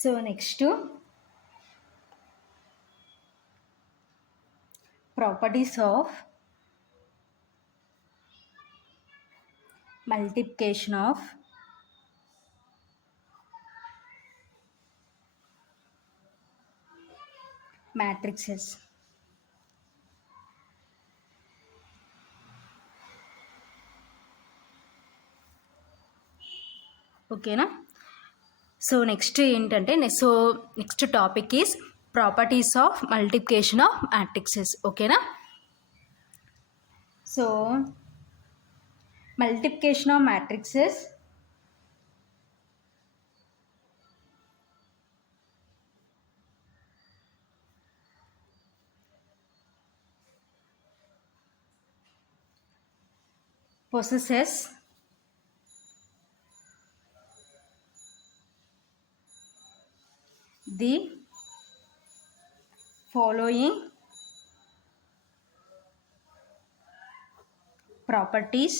So next, properties of multiplication of matrices. ఓకేనా. So next ఏంటంటే next topic is properties of multiplication of matrices. ఓకేనా. So multiplication of matrices possesses the following properties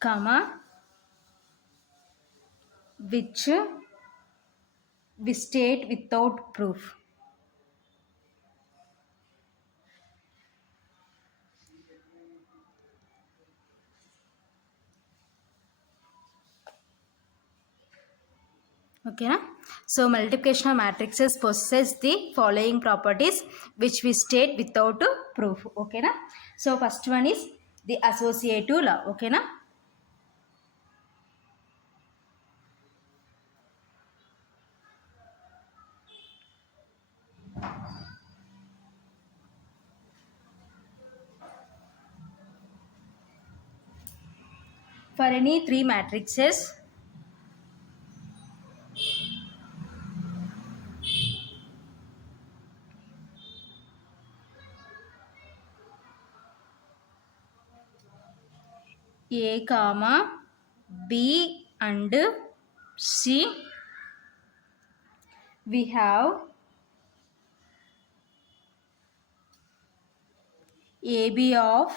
comma which we state without proof. ఓకేనా. So multiplication of matrices possess the following properties which we state without proof. ఓకేనా. So first one is the associative law. ఓకేనా. For any three matrices A, B and C, we have AB of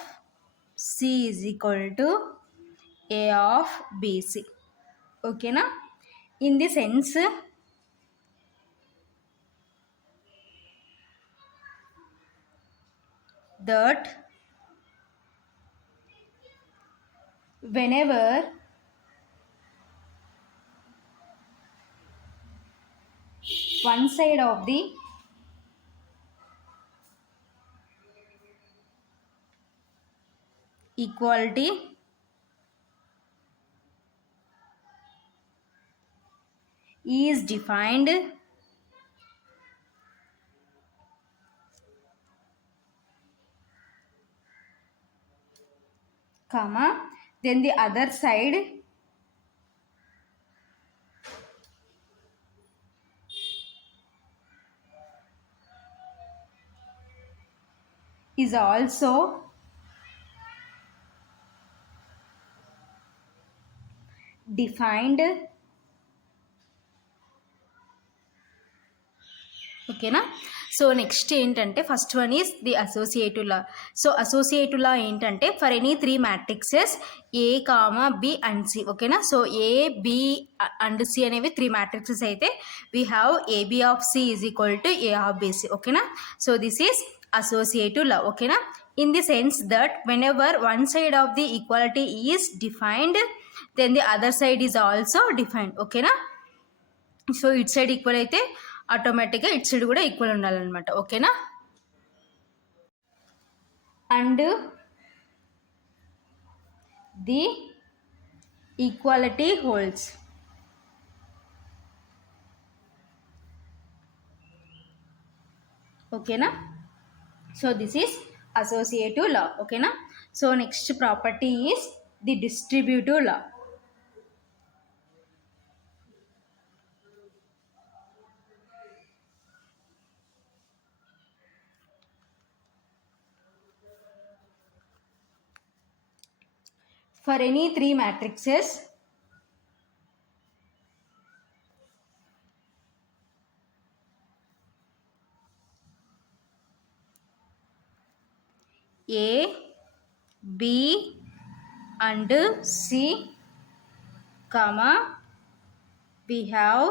C is equal to A of BC. ఓకేనా. In the sense that whenever one side of the equality is defined comma then the other side is also defined. ఓకేనా. So next ఏంటంటే first one is the associative law. So associative law ఏంటంటే for any three matrices A comma B and C. ఓకేనా. So A B and C అనేవి three matrices అయితే we have AB of C is equal to A of BC. ఓకేనా. So this is associative law. ఓకేనా. In the sense that whenever one side of the equality is defined then the other side is also defined. ఓకేనా. So ఇట్ side equal అయితే ఆటోమేటిక్గా ఇట్ side కూడా equal ఉండాలన్నమాట. ఓకేనా. And the equality holds. ఓకేనా. So this is associative law. ఓకేనా. So next property is the distributive law. For any three matrices A, B and C, comma we have,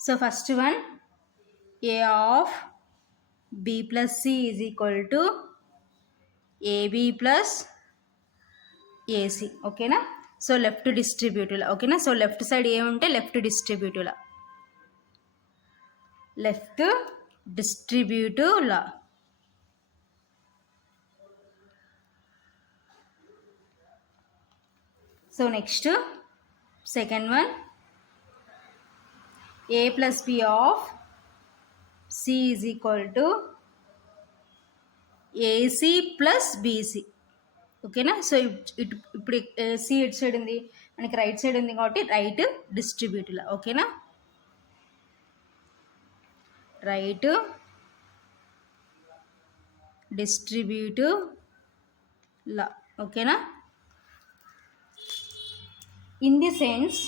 so first one a of b plus c is equal to ab plus ac, ఓకేనా. So left distributive law, ఓకేనా. So left side ఏముంటే left distributive law, left distributive law. So next second one a plus b of c is equal to ac plus bc, ఓకేనా. So ఇప్పుడు సి ఎటు సైడ్ ఉంది మనకి, right side ఉంది కాబట్టి రైట్ డిస్ట్రిబ్యూటివ్లా, ఓకేనా. రైట్ డిస్ట్రిబ్యూటివ్లా, ఓకేనా. In the sense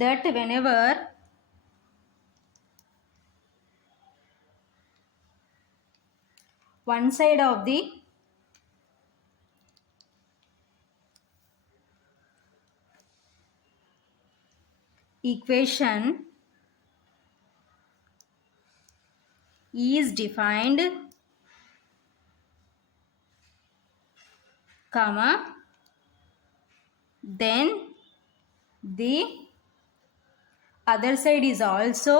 that whenever one side of the equation is defined, comma, then the other side is also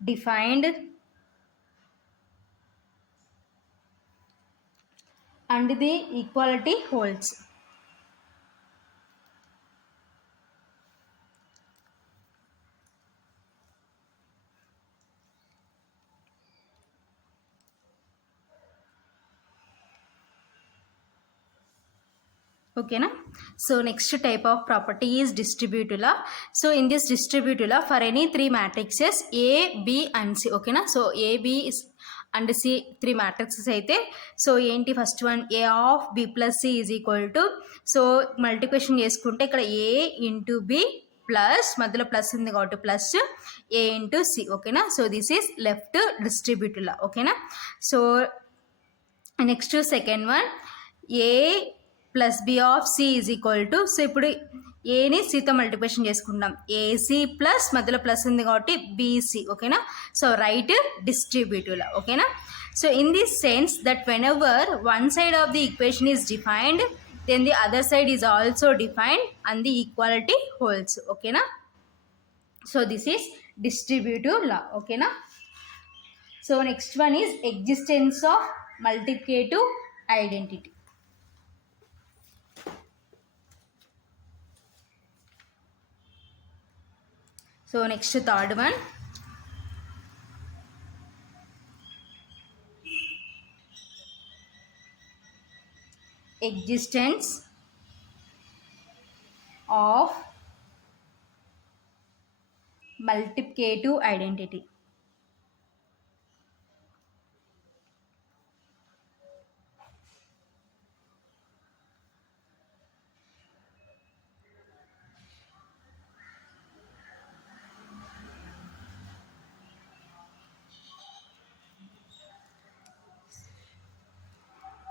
defined and the equality holds. ఓకేనా. So next type of property is distributive law. So in this distributive law for any 3 matrices A B and C, ఓకేనా. So A B and C 3 matrices అయితే, so ఏంటి first one A of B plus C is equal to, so multiplication చేసుకుంటే ఇక్కడ A into B plus మధ్యలో plus ఉంది కాబట్టి plus A into C, ఓకేనా. So this is left distributive law, ఓకేనా. So next second one A plus B of C is equal to, so ఇప్పుడు ఏని సితో మల్టిప్లికేషన్ చేసుకుంటాం, ఏసీ ప్లస్ మధ్యలో ప్లస్ ఉంది కాబట్టి బీసీ, ఓకేనా. సో రైట్ డిస్ట్రిబ్యూటివ్లా, ఓకేనా. So in this sense that whenever one side of the equation is defined then the other side is also defined and the equality holds, ఓకేనా. So this is distributive law, ఓకేనా. So next one is existence of multiplicative identity. So next third one, existence of multiplicative identity.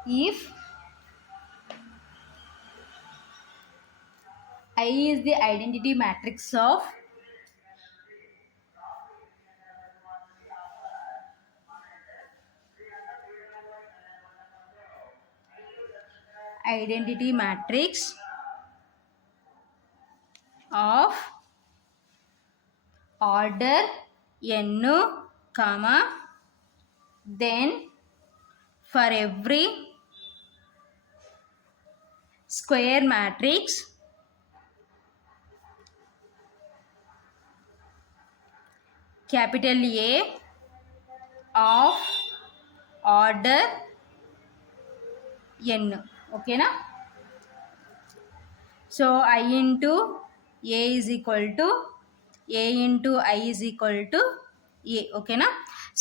If I is the identity matrix of order n, comma, then for every square matrix capital A of order n, ఓకేనా. So I into A is equal to A into I is equal to A, ఓకేనా.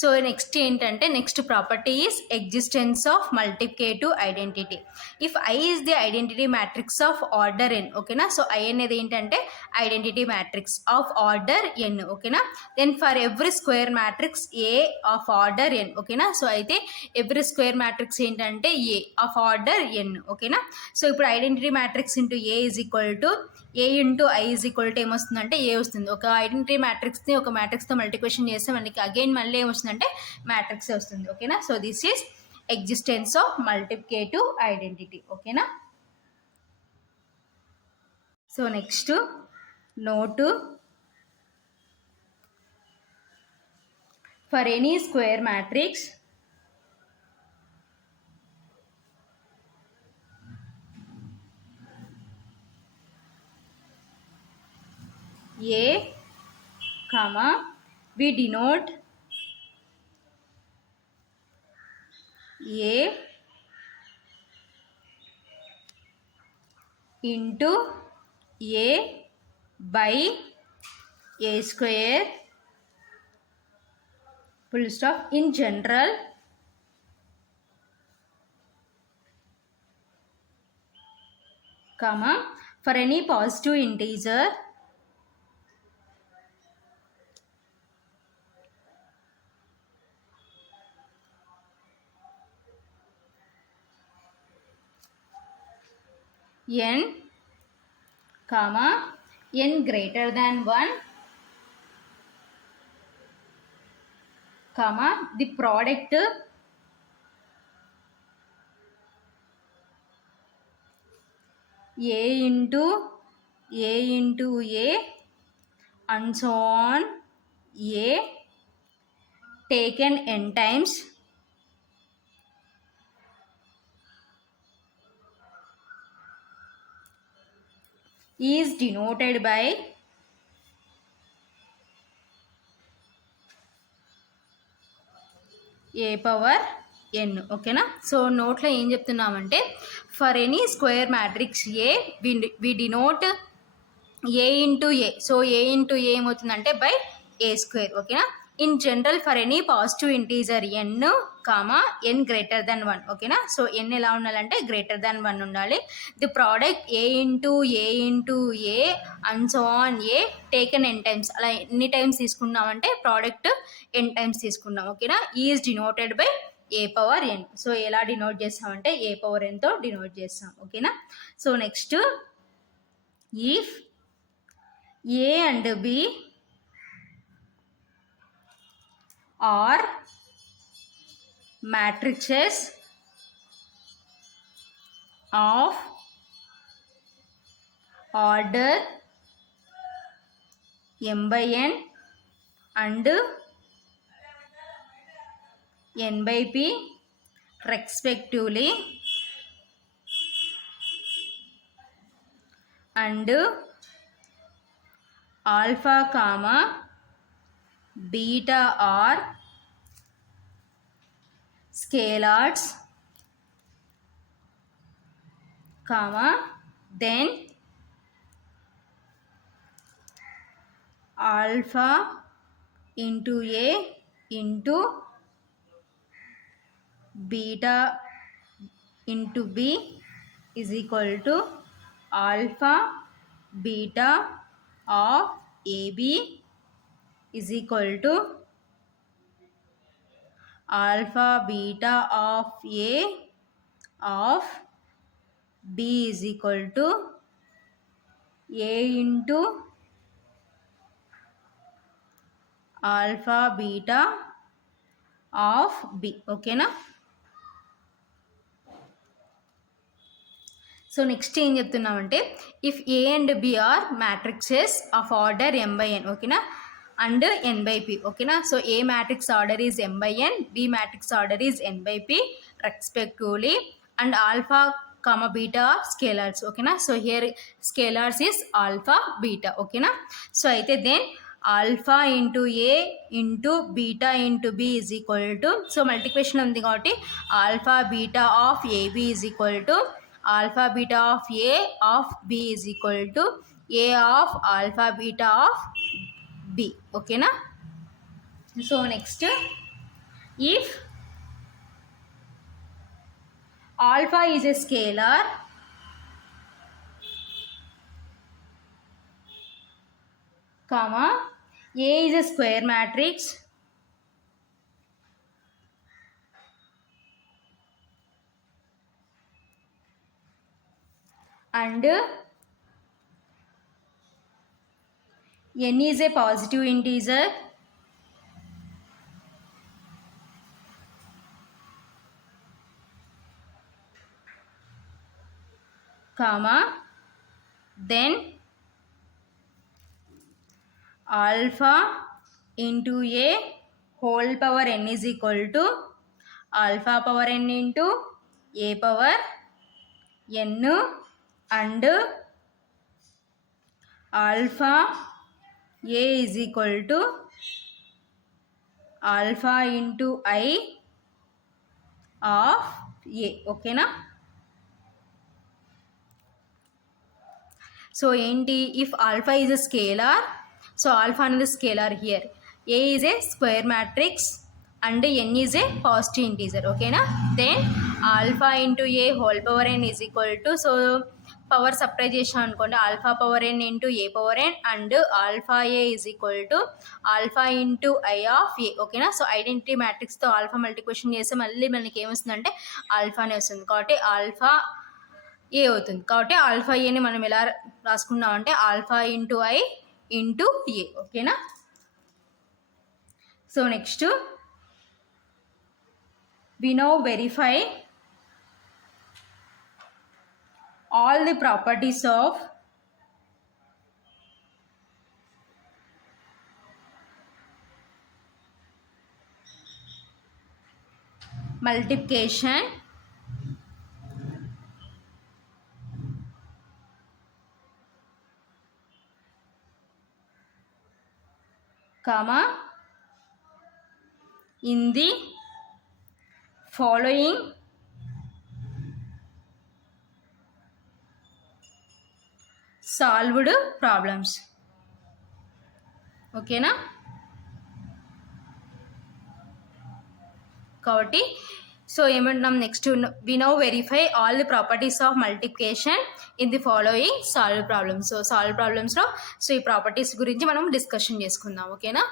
So next ఏంటంటే next property is existence of multiplicative identity. If I is the identity matrix of order n, ఓకేనా. So I అనేది ఏంటంటే identity matrix of order n, ఓకేనా. Then for every square matrix A of order n, ఓకేనా. So అయితే every square matrix ఏంటంటే ఏ of order n, ఓకేనా. So ఇప్పుడు identity matrix into A is equal to A into I is equal to ఏమొస్తుందంటే A వస్తుంది. ఒక ఐడెంటిటీ మ్యాట్రిక్స్ని ఒక మ్యాట్రిక్స్తో మల్టిప్లికేషన్ చేస్తే మనకి అగైన్ మళ్ళీ ఏమొస్తుందంటే మ్యాట్రిక్స్ వస్తుంది, ఓకేనా. So this is existence of multiplicative identity, ఓకేనా. So next note for any square matrix A, comma, we denote A into A by A square, full stop. In general, comma, for any positive integer n, comma, n greater than 1, comma, the product A into A and so on A taken n times is denoted by A power n, ఓకేనా. So నోట్లో ఏం చెప్తున్నామంటే for any square matrix A we denote A into A. So A into A ఏమవుతుందంటే by A square, ఓకేనా. In general for any positive integer n, comma n greater than 1, ఓకేనా. సో ఎన్ ఎలా ఉండాలంటే greater than 1 ఉండాలి. The product A into A and so on A taken N times, అలా ఎన్ని times తీసుకున్నామంటే product N times తీసుకున్నాం, ఓకేనా. Is denoted by A power N. So ఎలా డినోట్ చేస్తామంటే ఏ పవర్ ఎన్తో డినోట్ చేస్తాం, ఓకేనా. So next if A and B are matrices of order m by n and n by p respectively, and alpha comma beta are scalars, comma, then alpha into a into beta into b is equal to alpha beta of ab is equal to alpha beta of a of b is equal to a into alpha beta of b, ఓకేనా. So next ఏం చెప్తున్నామంటే if A and B are matrices of order m by n, ఓకేనా, and n by p, ఓకేనా. So A matrix order is m by n, b matrix order is n by p respectively, and alpha comma beta scalars, ఓకేనా. So here scalars is alpha beta, ఓకేనా. So అయితే then alpha into A into beta into B is equal to, so multiplication ఉంది కాబట్టి alpha beta of AB is equal to alpha beta of a of b is equal to a of alpha beta of b, ఓకేనా. So next if alpha is a scalar comma A is a square matrix and n is a positive integer comma then alpha into a whole power n is equal to alpha power n into a power n and alpha a is equal to alpha into I of a. ఓకేనా? So ఏంటి, if alpha is a scalar, so alpha అనేది scalar here, A is a square matrix and n is a positive integer. ఓకేనా? Then alpha into A whole power n is equal to, so power supply చేసాం అనుకోండి, alpha power n into A power n and alpha A is equal to alpha into I of A. ఓకేనా? So identity మ్యాట్రిక్స్తో alpha multiplication చేస్తే మళ్ళీ మనకి ఏమొస్తుందంటే ఆల్ఫానే వస్తుంది, కాబట్టి ఆల్ఫా ఏ అవుతుంది. కాబట్టి ఆల్ఫా ఏని మనం ఎలా రాసుకున్నాం అంటే ఆల్ఫా ఇంటూ ఐ ఇంటూ ఏ. ఓకేనా? So next we now verify all the properties of multiplication comma in the following solved problems. ఓకేనా? కాబట్టి సో ఏమంటున్నాం next, we now verify all the properties of multiplication in the following solve problems. So solve ప్రాబ్లమ్స్లో so ఈ properties గురించి మనం discussion చేసుకుందాం. ఓకేనా?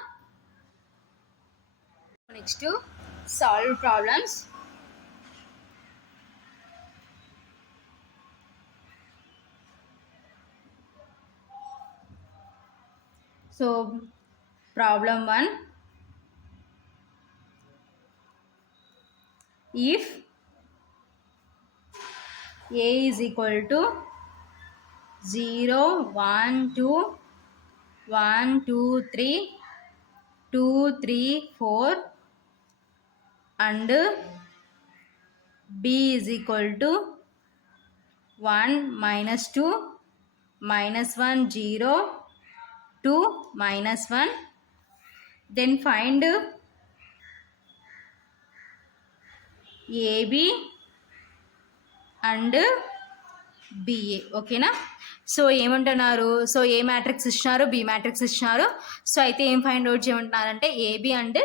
Next solve problems. So problem 1, if a is equal to 0, 1, 2, 1, 2, 3, 2, 3, 4 and b is equal to 1, minus 2, minus 1, 0, 2, minus 1, then find AB and BA. ఓకేనా? So ఏమంటున్నారు, so A matrix ఇచ్చినారు, B matrix ఇచ్చినారు. So అయితే ఏం ఫైండ్ అవుట్ చేయమంటున్నారంటే AB and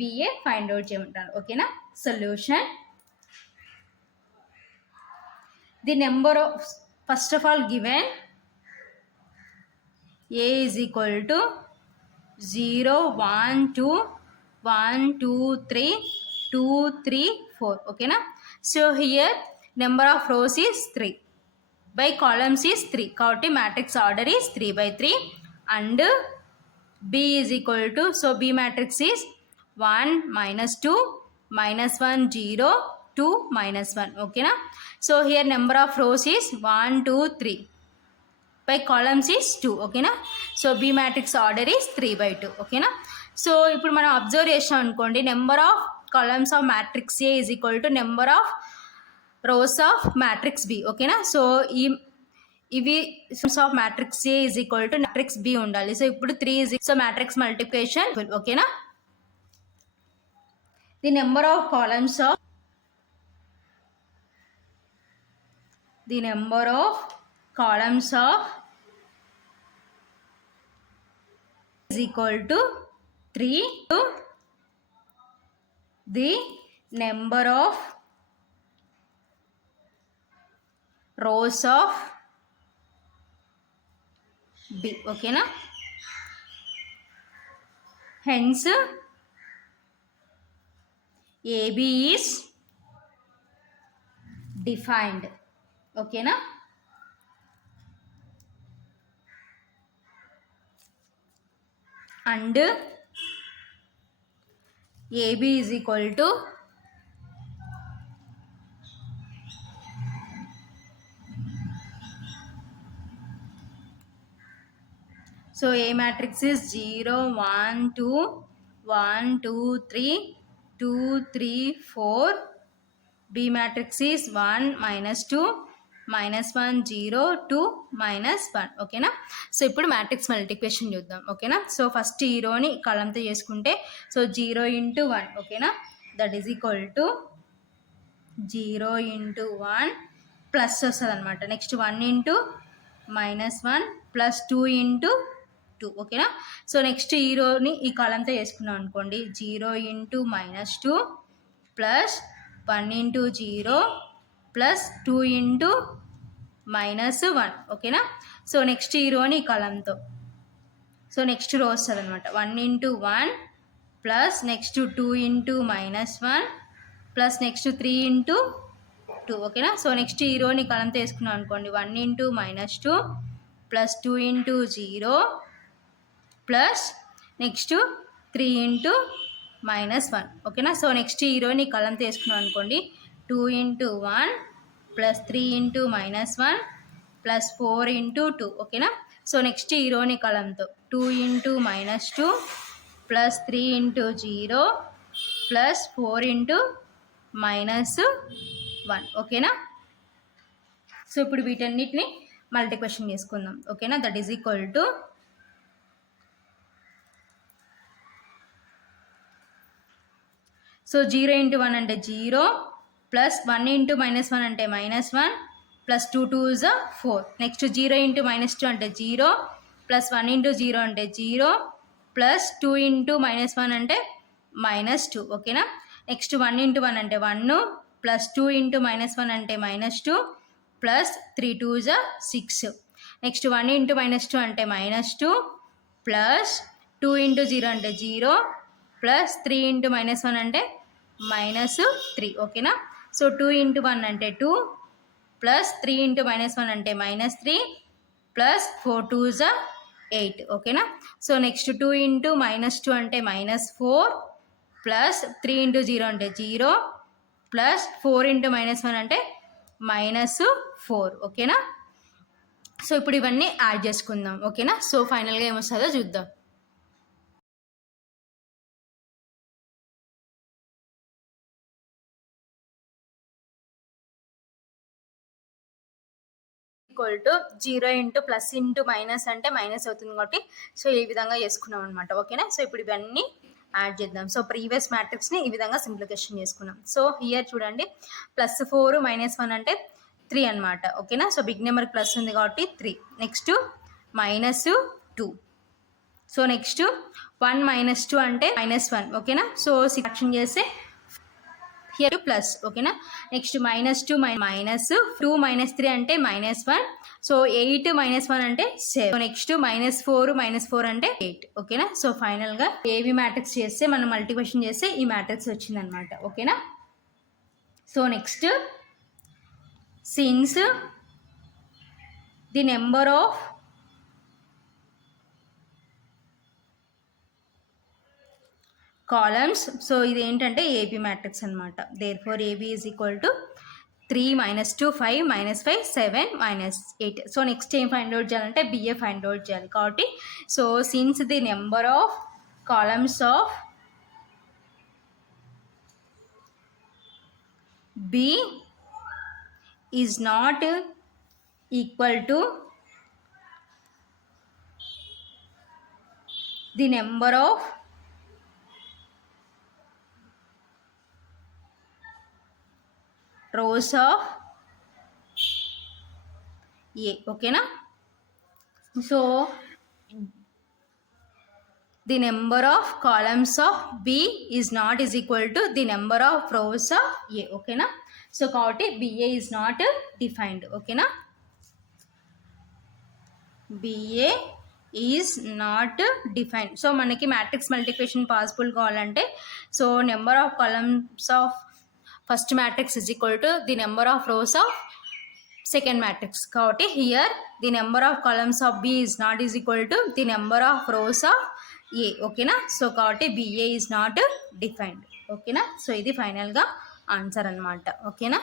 BA find out చేయమంటున్నారు. ఓకేనా? Solution, the number of first of all given a is equal to 0, 1, 2, 1, 2, 3, 2, 3, 4. ఓకేనా? So here number of rows is 3 by columns is 3, కాబట్టి matrix order is 3/3 and b is equal to, so b matrix is 1, minus 2, minus 1, 0, 2, minus 1. ఓకేనా? So here number of rows is 1, 2, 3 by columns is 2. ఓకేనా? So B matrix order is 3/2. ఓకేనా? So ఇప్పుడు మనం observe చేసాం అనుకోండి, number of columns of matrix A is equal to number of rows of matrix B. ఓకేనా? So ఇవి of matrix A is equal to matrix B ఉండాలి. So ఇప్పుడు 3 is so matrix multiplication. ఓకేనా? The number of columns of is equal to 3 to the number of rows of B. ఓకేనా, hence AB is defined. ఓకేనా, and AB is equal to so A matrix is 0 1 2 1 2 3 2 3 4. B matrix is 1 minus 2 minus 1 0 2 minus 1. ఓకేనా, so ఇప్పుడు matrix multiplication చూద్దాం. ఓకేనా, so first ఈ రోని కాలంతో చేసుకుంటే సో 0 into 1. ఓకేనా, దట్ ఈజ్ ఈక్వల్ టు 0 into 1 ప్లస్ వస్తుంది అనమాట. నెక్స్ట్ 1 into -1 ప్లస్ 2 into 2. ఓకేనా, సో నెక్స్ట్ ఈ రోని ఈ కాలంతో చేసుకున్నాం అనుకోండి. 0 into -2 ప్లస్ 1 into 0 ప్లస్ 2 into -1. ఓకేనా, సో నెక్స్ట్ ఈ రోని ఈ కాలంతో సో నెక్స్ట్ రో వస్తుంది అనమాట. 1 into 1 ప్లస్ నెక్స్ట్ 2 into -1 ప్లస్ నెక్స్ట్ 3 into 2. ఓకేనా, సో నెక్స్ట్ ఈ రోని కాలంతో వేసుకున్నాం అనుకోండి. 1 into -2 ప్లస్ 2 into 0 ప్లస్ నెక్స్ట్ 3 into -1. ఓకేనా, సో నెక్స్ట్ ఈ రోని కాలంతో వేసుకున్నాం అనుకోండి. 2 into 1 ప్లస్ 3 into -1 ప్లస్ 4 into 2. ఓకేనా, సో నెక్స్ట్ ఈ రోని కాలంతో 2 into -2 ప్లస్ 3 into 0 ప్లస్ 4 into -1. ఓకేనా, సో ఇప్పుడు వీటన్నిటిని మల్టిప్లికేషన్ చేసుకుందాం. ఓకేనా, that is equal to so 0 into 1 అంటే 0 ప్లస్ 1 into -1 అంటే -1 ప్లస్ 2 2s 4. నెక్స్ట్ 0 into -2 అంటే 0 ప్లస్ 1 into 0 అంటే 0 ప్లస్ 2 into -1 అంటే -2. ఓకేనా, నెక్స్ట్ 1 into 1 అంటే 1 ప్లస్ 2 into -1 అంటే -2 ప్లస్ 3 2s 6. నెక్స్ట్ 1 into -2 అంటే -2 ప్లస్ 2 into 0 అంటే 0 ప్లస్ 3 into -1 అంటే -3. ఓకేనా, సో 2 into 1 అంటే 2 ప్లస్ 3 into -1 అంటే -3 ప్లస్ 4 2s 8. ఓకేనా, సో నెక్స్ట్ 2 into -2 అంటే -4 ప్లస్ 3 into 0 అంటే 0 ప్లస్ 4 into -1 అంటే -4. ఓకేనా, సో ఇప్పుడు ఇవన్నీ యాడ్ చేసుకుందాం. ఓకేనా, సో ఫైనల్గా ఏమొస్తుందో చూద్దాం. Equal to 0 into plus into minus అంటే మైనస్ అవుతుంది కాబట్టి సో ఈ విధంగా చేసుకున్నాం అనమాట. ఓకేనా, సో ఇప్పుడు ఇవన్నీ యాడ్ చేద్దాం. సో ప్రీవియస్ మ్యాట్రిక్స్ని ఈ విధంగా సింప్లిఫికేషన్ చేసుకున్నాం. సో హియర్ చూడండి, +4 -1 అంటే 3 అనమాట. ఓకేనా, సో బిగ్ నెంబర్ ప్లస్ ఉంది కాబట్టి 3. నెక్స్ట్ -2. సో నెక్స్ట్ 1 - 2 అంటే -1. ఓకేనా, సో సబ్ట్రాక్షన్ చేస్తే హియర్ ప్లస్. ఓకేనా, నెక్స్ట్ -2 -2 -3 అంటే -1. సో 8 -1 అంటే 7. నెక్స్ట్ -4 -4 అంటే 8. ఓకేనా, సో ఫైనల్గా ఏవి మ్యాట్రిక్స్ చేస్తే మనం మల్టిప్లికేషన్ చేస్తే ఈ మ్యాట్రిక్స్ వచ్చిందనమాట. ఓకేనా, so next since the number of columns, so ఇది ఏంటంటే ఏబి మ్యాట్రిక్స్ అనమాట. Therefore AB is equal to 3 -2 5 -5 7 -8. So next ఏం ఫైండ్ అవుట్ చేయాలంటే బిఏ ఫైండ్ అవుట్ చేయాలి కాబట్టి so since the number of columns of B is not equal to the number of rows of A. ఓకేనా, so the number of columns of B is not is equal to the number of rows of A. ఓకేనా. So కాబట్టి BA is not defined. ఓకేనా. BA is not defined. So మనకి matrix multiplication possible కావాలంటే so number of columns of first matrix is equal to the number of rows of second matrix. కాబట్టి here the number of columns of B is not is equal to the number of rows of A. ఓకేనా. So కాబట్టి BA is not defined. ఓకేనా. సో ఇది ఫైనల్గా ఆన్సర్ అనమాట. ఓకేనా.